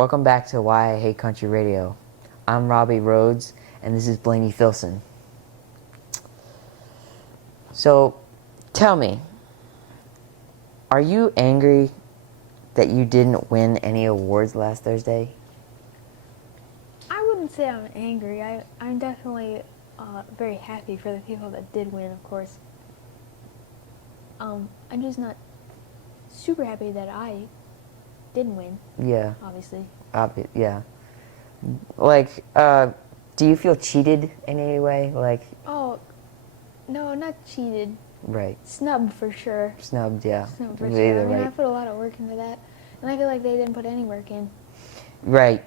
Welcome back to Why I Hate Country Radio. I'm Robbie Rhodes, and this is Blainey Philson. So, tell me, are you angry that you didn't win any awards last Thursday? I wouldn't say I'm angry. I'm definitely very happy for the people that did win, of course. I'm just not super happy that I didn't win. Yeah. Obviously. Yeah. Like, do you feel cheated in any way? Like, Oh, no, not cheated. right. Snubbed for sure. Snubbed, yeah. Snubbed for Either sure. I mean, right. I put a lot of work into that, and I feel like they didn't put any work in. Right.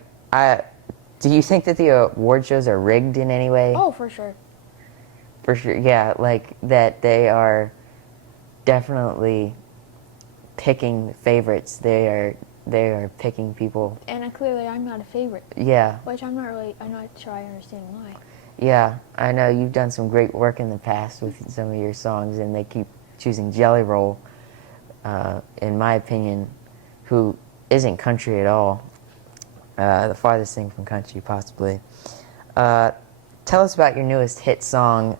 Do you think that the award shows are rigged in any way? Oh, for sure. For sure, yeah. Like, that they are definitely picking favorites. They are picking people. And clearly, I'm not a favorite. Yeah. Which I'm not sure I understand why. Yeah, I know you've done some great work in the past with some of your songs, and they keep choosing Jelly Roll, in my opinion, who isn't country at all. The farthest thing from country, possibly. Tell us about your newest hit song,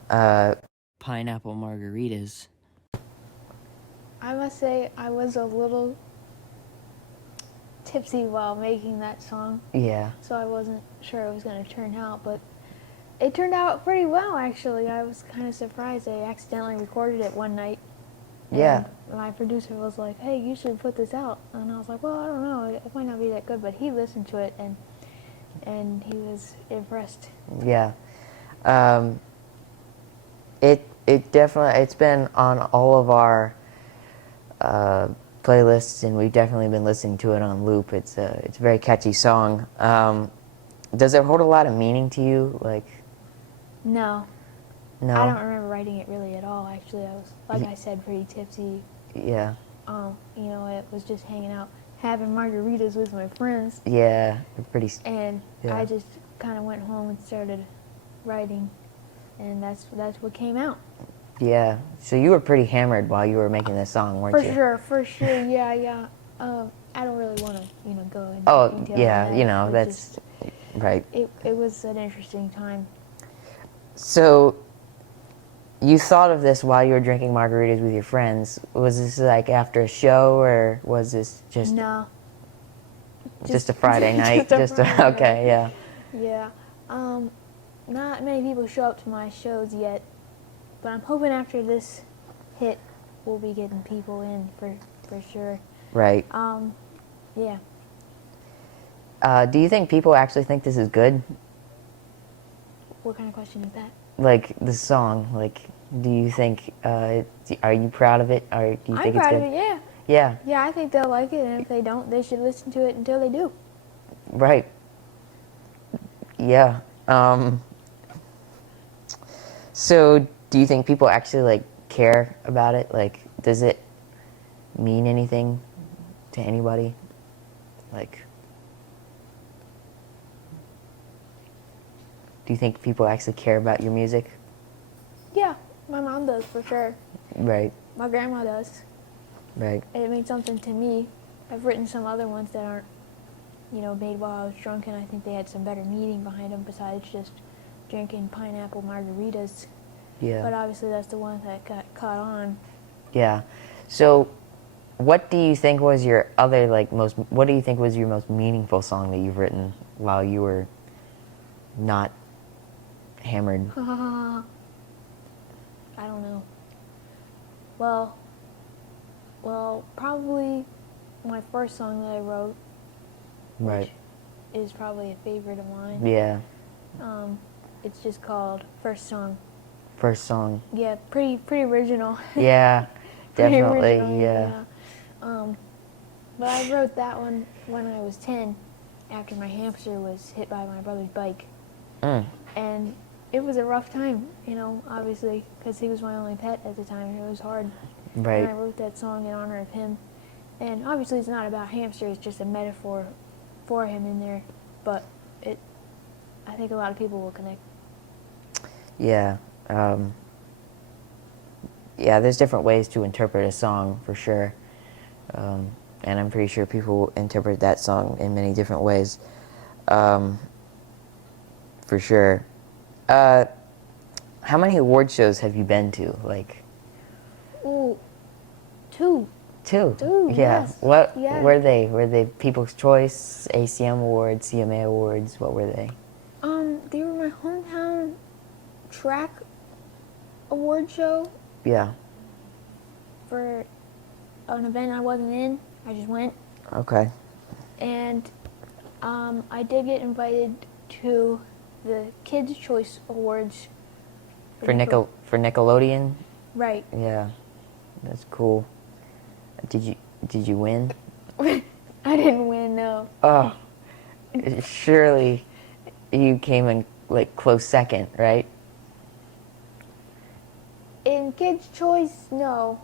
Pineapple Margaritas. I must say I was a little tipsy while making that song. Yeah. So I wasn't sure it was going to turn out, but it turned out pretty well, actually. I was kind of surprised. I accidentally recorded it one night. Yeah. And my producer was like, hey, you should put this out. And I was like, well, I don't know. It might not be that good. But he listened to it, and he was impressed. Yeah. It definitely, it's been on all of our playlists, and we've definitely been listening to it on loop. It's a very catchy song. Does it hold a lot of meaning to you? Like, No. no? I don't remember writing it really at all, actually. I was, like I said, pretty tipsy. Yeah. It was just hanging out, having margaritas with my friends. Yeah, pretty. And yeah. I just kind of went home and started writing, and that's what came out. Yeah. So you were pretty hammered while you were making this song, weren't you? For sure, yeah. I don't really want to, go into Oh, detail yeah, on that. that's right. It was an interesting time. So, you thought of this while you were drinking margaritas with your friends. Was this like after a show, or was this just No. just a Friday night? Okay, yeah. Yeah. Not many people show up to my shows yet, but I'm hoping after this hit, we'll be getting people in for sure. Right. Yeah. Do you think people actually think this is good? What kind of question is that? Like the song, like, do you think? Are you proud of it, or do you think it's good? I'm proud of it. Yeah. Yeah. Yeah, I think they'll like it, and if they don't, they should listen to it until they do. Right. Yeah. So, do you think people actually like care about it? Like, does it mean anything to anybody? Like, do you think people actually care about your music? Yeah, my mom does for sure. Right. My grandma does. Right. It means something to me. I've written some other ones that aren't, made while I was drunk, and I think they had some better meaning behind them besides just drinking pineapple margaritas. Yeah. But obviously that's the one that got caught on. Yeah. So, what do you think was your other what do you think was your most meaningful song that you've written while you were not hammered? I don't know. Well, probably my first song that I wrote, Right. which is probably a favorite of mine. Yeah. It's just called First Song. First song. Yeah, pretty original. Yeah, Pretty definitely. original, Yeah. But I wrote that one when I was 10, after my hamster was hit by my brother's bike. And it was a rough time, obviously, because he was my only pet at the time, and it was hard. Right. And I wrote that song in honor of him. And obviously it's not about hamsters, it's just a metaphor for him in there. But I think a lot of people will connect. Yeah. Yeah, there's different ways to interpret a song, for sure. and I'm pretty sure people interpret that song in many different ways. For sure. How many award shows have you been to? Like, Ooh, two. two. Two, Yeah. yes. What Yeah. were they? Were they People's Choice, ACM Awards, CMA Awards? What were they? They were my hometown track award show Yeah. for an event I wasn't in. I just went. Okay. And I did get invited to the Kids' Choice Awards. For Nickelodeon? Right. Yeah. That's cool. Did you win? I didn't win, no. Oh. Surely you came in like close second, right? In Kids' Choice, no,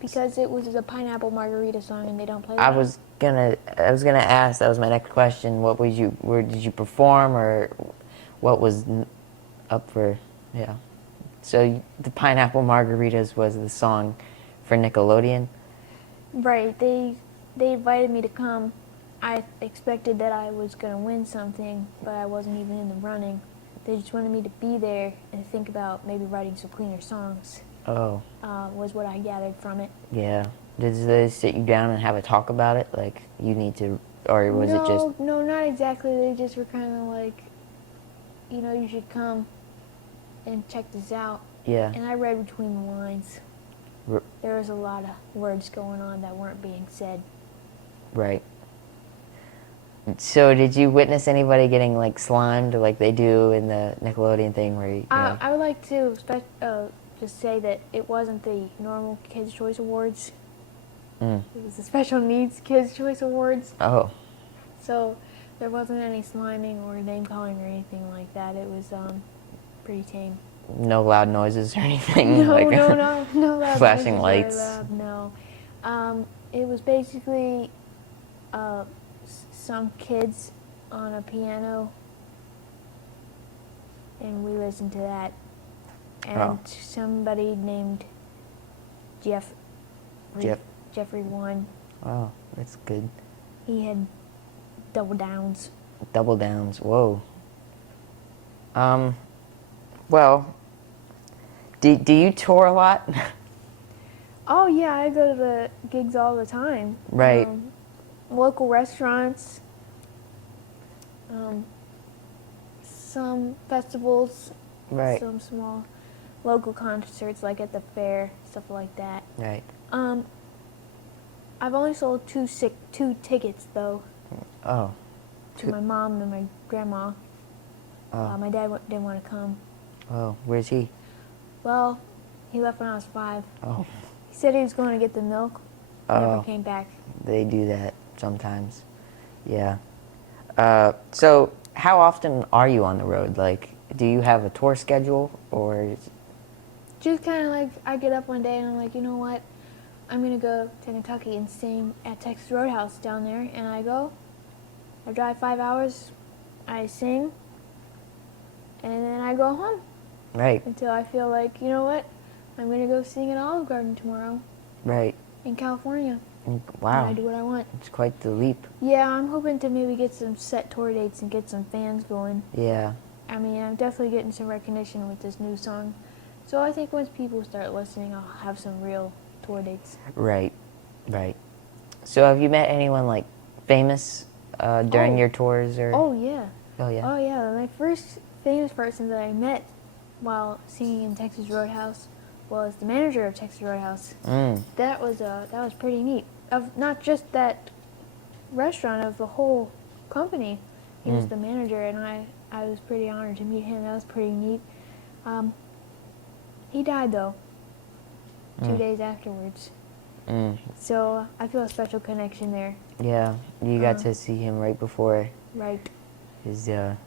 because it was a Pineapple Margarita song and they don't play that. I was gonna ask. That was my next question. Where did you perform, or what was up for? Yeah. So the Pineapple Margaritas was the song for Nickelodeon. Right. They invited me to come. I expected that I was gonna win something, but I wasn't even in the running. They just wanted me to be there and think about maybe writing some cleaner songs. Oh. Was what I gathered from it. Yeah. Did they sit you down and have a talk about it? Like, you need to, or was it just? No, not exactly. They just were kind of like, you should come and check this out. Yeah. And I read between the lines. R- There was a lot of words going on that weren't being said. Right. So did you witness anybody getting like slimed like they do in the Nickelodeon thing where you know? I would like to just say that it wasn't the normal Kids' Choice Awards. It was the Special Needs Kids' Choice Awards. Oh. So there wasn't any sliming or name calling or anything like that. It was pretty tame. No loud noises or anything? No, like, no loud flashing noises or lights? loud, no. It was basically some kids on a piano, and we listened to that. And somebody named Jeffrey won. Oh, that's good. He had double downs. Double downs. Whoa. Well, do you tour a lot? Oh yeah, I go to the gigs all the time. Right. Local restaurants, some festivals, Right. some small local concerts like at the fair, stuff like that. Right. I've only sold two tickets though, Oh. to my mom and my grandma. Oh. My dad didn't want to come. Oh, where's he? Well, he left when I was 5. Oh. He said he was going to get the milk. Never came back. They do that sometimes. Yeah. So how often are you on the road? Like, do you have a tour schedule or? Just kind of like, I get up one day and I'm like, you know what? I'm going to go to Kentucky and sing at Texas Roadhouse down there. And I drive 5 hours, I sing, and then I go home. Right. Until I feel like, you know what? I'm going to go sing at Olive Garden tomorrow. Right. In California. Wow. And I do what I want. It's quite the leap. Yeah, I'm hoping to maybe get some set tour dates and get some fans going. Yeah. I mean, I'm definitely getting some recognition with this new song. So I think once people start listening, I'll have some real tour dates. Right. Right. So have you met anyone like famous during your tours or? Oh, yeah. Oh, yeah. Oh, yeah. My first famous person that I met while singing in Texas Roadhouse was the manager of Texas Roadhouse. That was pretty neat. Of not just that restaurant, of the whole company. He was the manager, and I was pretty honored to meet him. That was pretty neat. He died though, 2 days afterwards. So I feel a special connection there. Yeah, you got to see him right before Right. his death.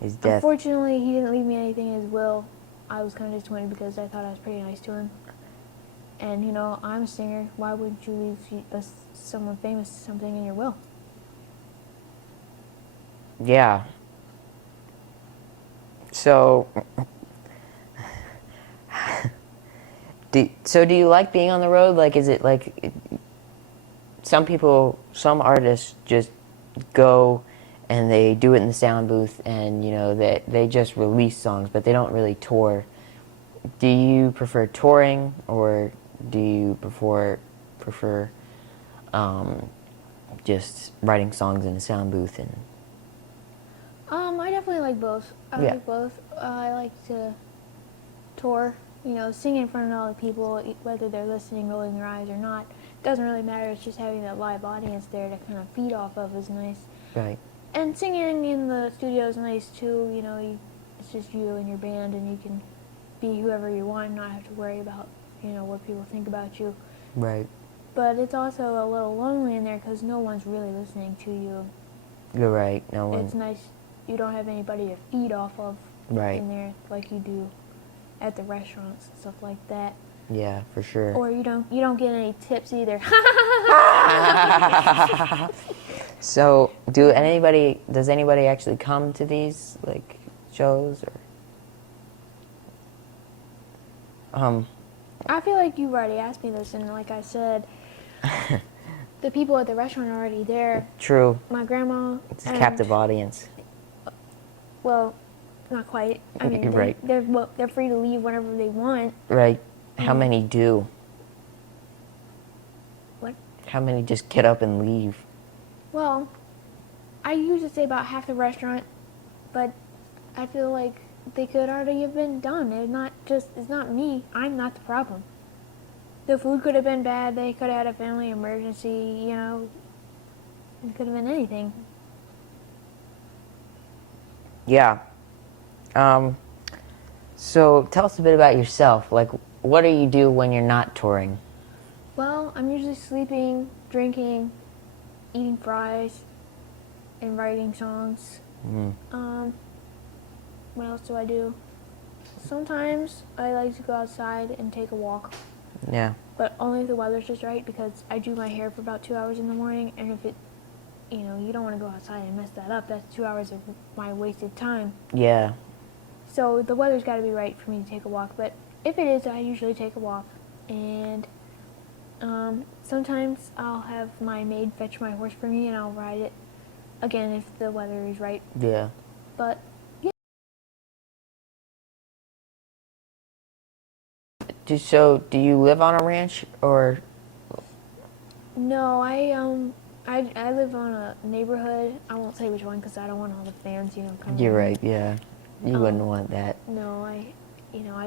Unfortunately, he didn't leave me anything in his will. I was kind of disappointed because I thought I was pretty nice to him. And, I'm a singer. Why would you leave someone famous something in your will? Yeah. So, do you like being on the road? Like, is it like some artists just go and they do it in the sound booth, and they just release songs, but they don't really tour. Do you prefer touring, or do you prefer just writing songs in the sound booth? And I definitely like both. I Yeah. like both. I like to tour, sing in front of other people, whether they're listening, rolling their eyes or not. Doesn't really matter. It's just having that live audience there to kind of feed off of is nice. right, And singing in the studio is nice too. It's just you and your band, and you can be whoever you want and not have to worry about, what people think about you. right. But it's also a little lonely in there because no one's really listening to you. You're right. No one. It's nice. You don't have anybody to feed off of Right. in there like you do at the restaurants and stuff like that. Yeah, for sure. Or you don't get any tips either. So, does anybody actually come to these shows, or I feel like you've already asked me this, and like I said, the people at the restaurant are already there. True. My grandma. It's a captive audience. Well, not quite. I mean, You're right. They're free to leave whenever they want. Right. How many do? What? How many just get up and leave? Well, I usually say about half the restaurant, but I feel like they could already have been done. It's not me. I'm not the problem. The food could have been bad. They could have had a family emergency, It could have been anything. Yeah. So tell us a bit about yourself. What do you do when you're not touring? Well, I'm usually sleeping, drinking, eating fries, and writing songs. What else do I do? Sometimes I like to go outside and take a walk, Yeah. but only if the weather's just right, because I do my hair for about 2 hours in the morning, and if it, you don't want to go outside and mess that up. That's 2 hours of my wasted time. Yeah. So the weather's got to be right for me to take a walk, but if it is, I usually take a walk. And sometimes I'll have my maid fetch my horse for me, and I'll ride it, again, if the weather is right. Yeah. But yeah. Do you live on a ranch, or? No, I live on a neighborhood. I won't say which one because I don't want all the fans, coming. You're right. Yeah. You wouldn't want that. No, I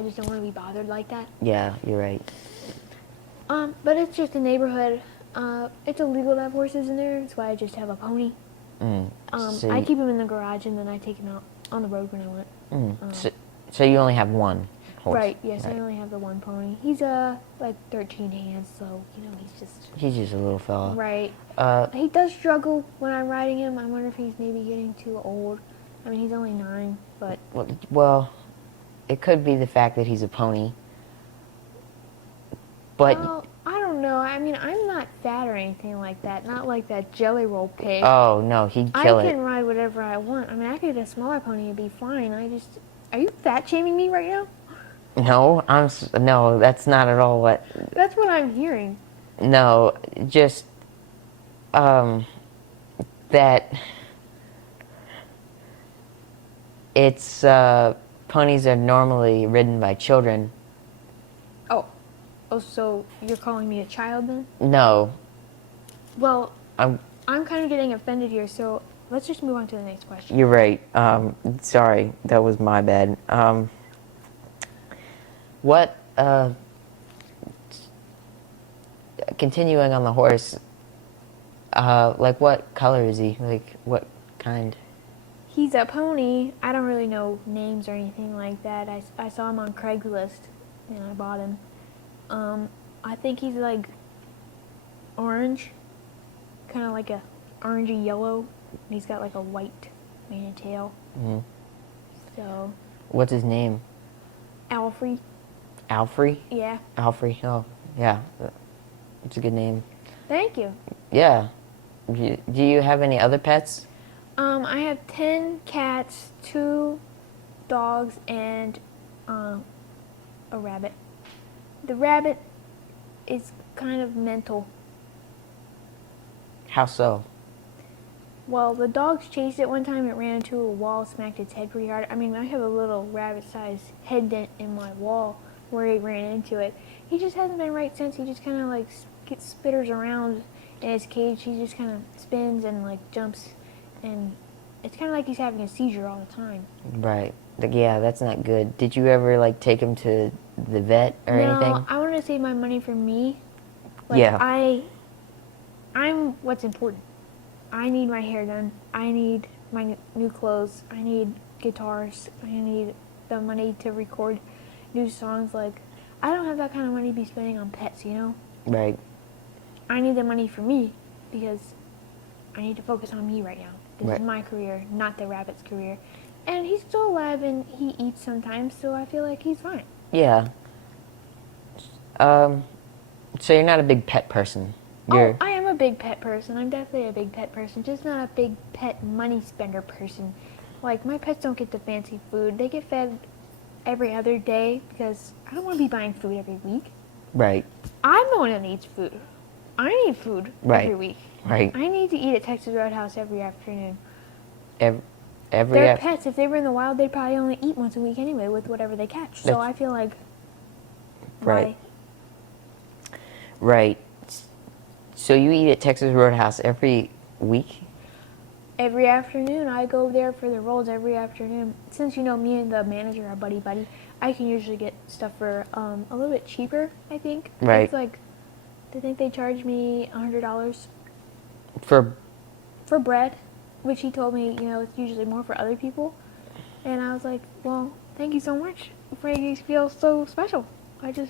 just don't want to be bothered like that. Yeah, you're right. But it's just a neighborhood. It's illegal to have horses in there. That's why I just have a pony. So I keep him in the garage, and then I take him out on the road when I want. so you only have one horse? Right, yes, Right. I only have the one pony. He's like 13 hands, so He's just a little fella. right. He does struggle when I'm riding him. I wonder if he's maybe getting too old. I mean, he's only 9, but Well, it could be the fact that he's a pony. But well, I don't know. I mean, I'm not fat or anything like that. Not like that Jelly Roll pig. oh no, he'd kill I it. can ride whatever I want. I mean, I could get a smaller pony and be fine. Are you fat shaming me right now? No, no, that's not at all what. That's what I'm hearing. No, just that it's ponies are normally ridden by children. Oh, so you're calling me a child then? No, Well, I'm. I'm kind of getting offended here, so let's just move on to the next question. You're right. Sorry, that was my bad. What? Continuing on the horse. What color is he? What kind? He's a pony. I don't really know names or anything like that. I saw him on Craigslist, and I bought him. I think he's like orange, kind of like a orangey yellow. And he's got like a white mane and tail. Mm-hmm. So, What's his name? Alfred. Alfrey? Yeah. Alfrey. Oh, yeah. It's a good name. Thank you. Yeah. Do you have any other pets? I have 10 cats, 2 dogs, and a rabbit. The rabbit is kind of mental. How so? Well, the dogs chased it one time. It ran into a wall, smacked its head pretty hard. I mean, I have a little rabbit-sized head dent in my wall where he ran into it. He just hasn't been right since. He just kind of like spitters around in his cage. He just kind of spins and like jumps, and it's kind of like he's having a seizure all the time. Right. Yeah, that's not good. Did you ever like take him to the vet or anything? No, I want to save my money for me. Like, Yeah. I'm what's important. I need my hair done. I need my new clothes. I need guitars. I need the money to record new songs. Like, I don't have that kind of money to be spending on pets, you know? Right. I need the money for me because I need to focus on me right now. This Right. is my career, not the rabbit's career. And he's still alive and he eats sometimes, so I feel like he's fine. Yeah. So you're not a big pet person. Oh, I am a big pet person. I'm definitely a big pet person, just not a big pet money spender person. Like, my pets don't get the fancy food. They get fed every other day because I don't want to be buying food every week. Right. I'm the one that needs food. I need food every week. Right. I need to eat at Texas Roadhouse every afternoon. Every They're pets. If they were in the wild, they'd probably only eat once a week anyway with whatever they catch. So I feel like, Right. why? Right. So you eat at Texas Roadhouse every week? Every afternoon, I go there for the rolls every afternoon. Since, you know, me and the manager are buddy-buddy, I can usually get stuff for a little bit cheaper, I think. Right. It's like, I think they charge me $100 For bread, which he told me, you know, it's usually more for other people. And I was like, well, thank you so much for making me feel so special. I don't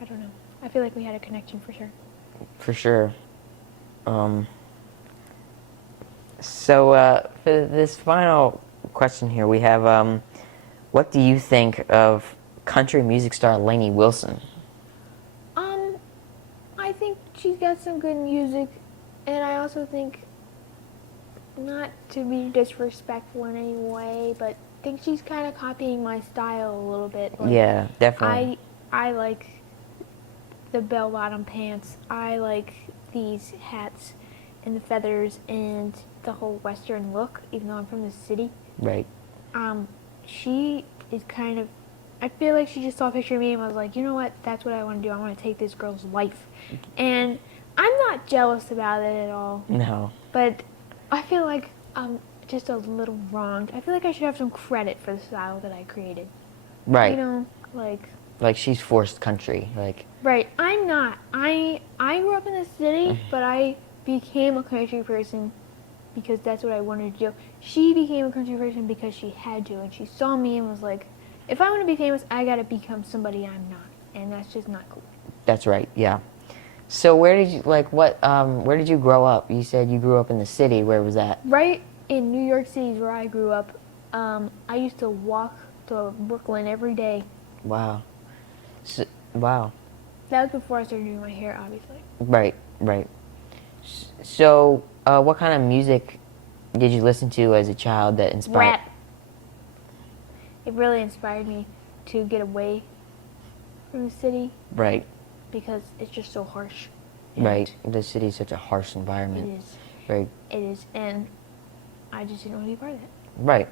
know. I feel like we had a connection for sure. For sure. So for this final question here, we have, what do you think of country music star Lainey Wilson? I think she's got some good music, and I also think, not to be disrespectful in any way, but I think she's kind of copying my style a little bit. Like, Yeah, definitely. I like the bell-bottom pants. I like these hats and the feathers and the whole Western look, even though I'm from the city. Right. She is kind of, I feel like she just saw a picture of me and was like, you know what, that's what I want to do. I want to take this girl's life. And I'm not jealous about it at all. No. But I feel like I'm just a little wronged. I feel like I should have some credit for the style that I created. Right. You know, like... Like she's forced country, like... Right, I'm not. I grew up in the city, but I became a country person because that's what I wanted to do. She became a country person because she had to, and she saw me and was like, if I want to be famous, I gotta become somebody I'm not, and that's just not cool. That's right, yeah. So where did you, like, where did you grow up? You said you grew up in the city. Where was that? Right in New York City is where I grew up. I used to walk to Brooklyn every day. Wow. Wow. That was before I started doing my hair, obviously. Right, right. So, what kind of music did you listen to as a child that inspired... Rap. It really inspired me to get away from the city. Right. Because it's just so harsh. Right. The city is such a harsh environment. It is. Right. It is, and I just didn't want to be part of that. Right.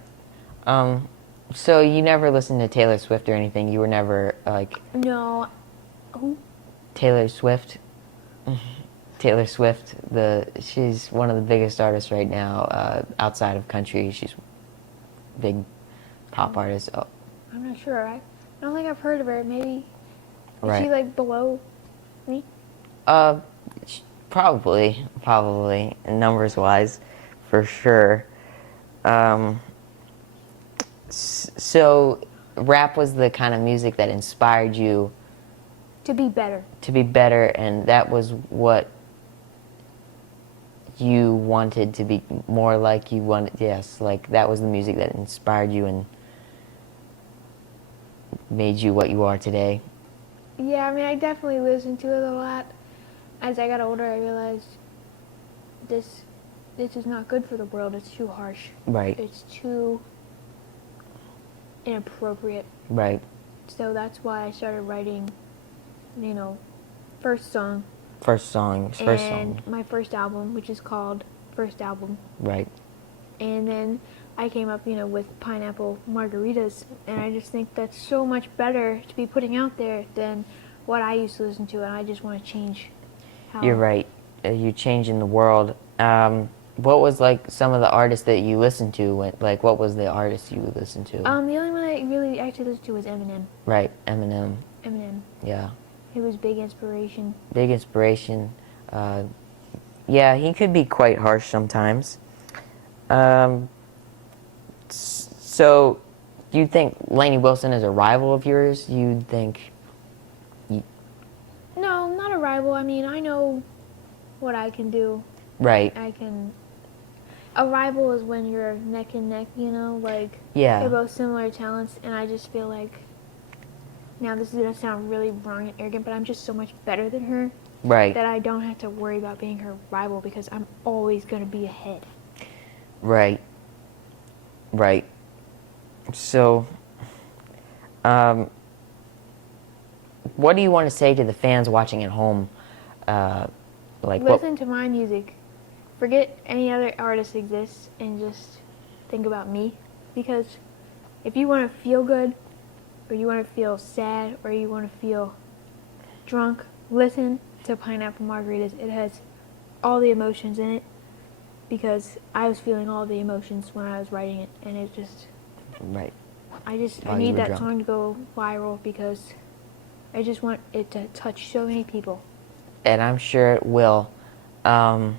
So you never listened to Taylor Swift or anything? You were never, like... No. Who? Taylor Swift. Taylor Swift, she's one of the biggest artists right now outside of country. She's a big pop artist. Oh. I'm not sure. I don't think I've heard of her. Maybe. Is Right. she, like, below me? Probably, numbers-wise, for sure. So, rap was the kind of music that inspired you to be better. To be better, and that was what you wanted to be more like. You wanted, yes, like that was the music that inspired you and made you what you are today. Yeah, I mean, I definitely listened to it a lot. As I got older, I realized this is not good for the world. It's too harsh. Right. It's too inappropriate. Right. So that's why I started writing, first song First song. and my first album, which is called First Album. Right. And then I came up, with Pineapple Margaritas, and I just think that's so much better to be putting out there than what I used to listen to, and I just want to change how... You're right. You're changing the world. What was like some of the artists that you listened to? What was the artist you would listen to? The only one I really actually listened to was Eminem. Right, Eminem. Yeah. He was big inspiration. Big inspiration. Yeah, he could be quite harsh sometimes. So, do you think Lainey Wilson is a rival of yours? You think... No, not a rival. I mean, I know what I can do. Right. A rival is when you're neck and neck, Yeah. They're both similar talents, and I just feel like, now this is going to sound really wrong and arrogant, but I'm just so much better than her. Right. That I don't have to worry about being her rival because I'm always going to be ahead. Right. Right. So, what do you want to say to the fans watching at home? Listen to my music. Forget any other artist exists and just think about me. Because if you want to feel good, or you want to feel sad, or you want to feel drunk, listen to Pineapple Margaritas. It has all the emotions in it. Because I was feeling all the emotions when I was writing it, and it just... Right. I need that song to go viral because I just want it to touch so many people. And I'm sure it will. Yeah,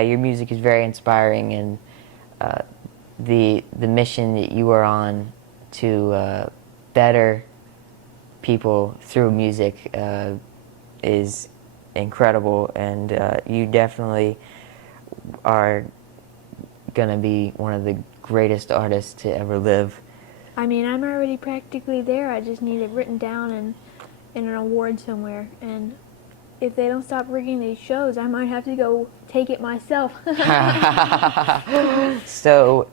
your music is very inspiring, and the mission that you are on to better people through music is incredible, and you definitely are gonna be one of the greatest artists to ever live. I mean, I'm already practically there. I just need it written down and in an award somewhere. And if they don't stop rigging these shows, I might have to go take it myself. So,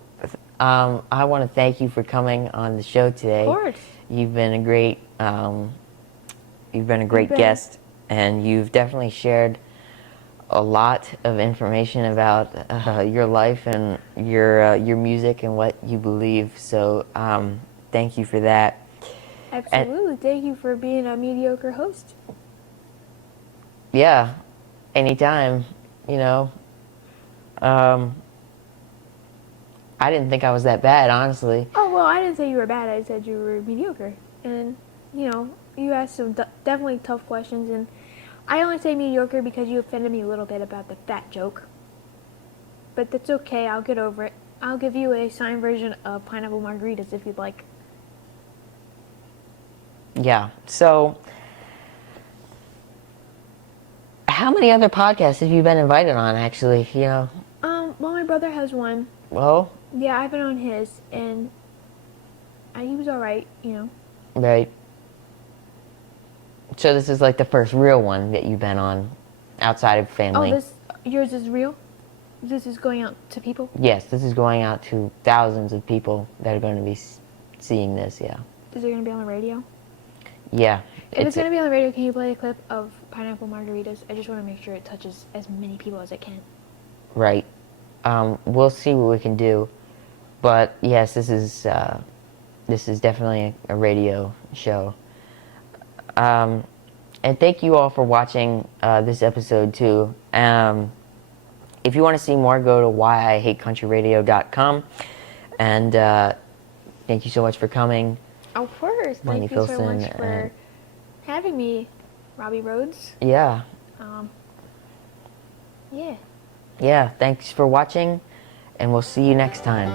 I want to thank you for coming on the show today. Of course. You've been a great guest, and you've definitely shared a lot of information about your life and your music and what you believe. So thank you for that. Absolutely. Thank you for being a mediocre host. Yeah, anytime. I didn't think I was that bad, honestly. Oh, well, I didn't say you were bad. I said you were mediocre. And, you asked some definitely tough questions, and I only say mediocre because you offended me a little bit about the fat joke. But that's okay. I'll get over it. I'll give you a signed version of Pineapple Margaritas if you'd like. Yeah. So, how many other podcasts have you been invited on, actually? Well, my brother has one. Well? Yeah, I've been on his, and he was alright, Right. So this is like the first real one that you've been on outside of family. Oh, yours is real? This is going out to people? Yes, this is going out to thousands of people that are going to be seeing this, yeah. Is it going to be on the radio? Yeah. If it's going to be on the radio, can you play a clip of Pineapple Margaritas? I just want to make sure it touches as many people as it can. Right. We'll see what we can do. But yes, this is definitely a radio show. And thank you all for watching this episode too. If you want to see more, go to whyihatecountryradio.com. And thank you so much for coming. Of course. Blainey Thank you so Philson, much for having me, Robbie Rhodes. Yeah. Yeah. Yeah, thanks for watching, and we'll see you next time.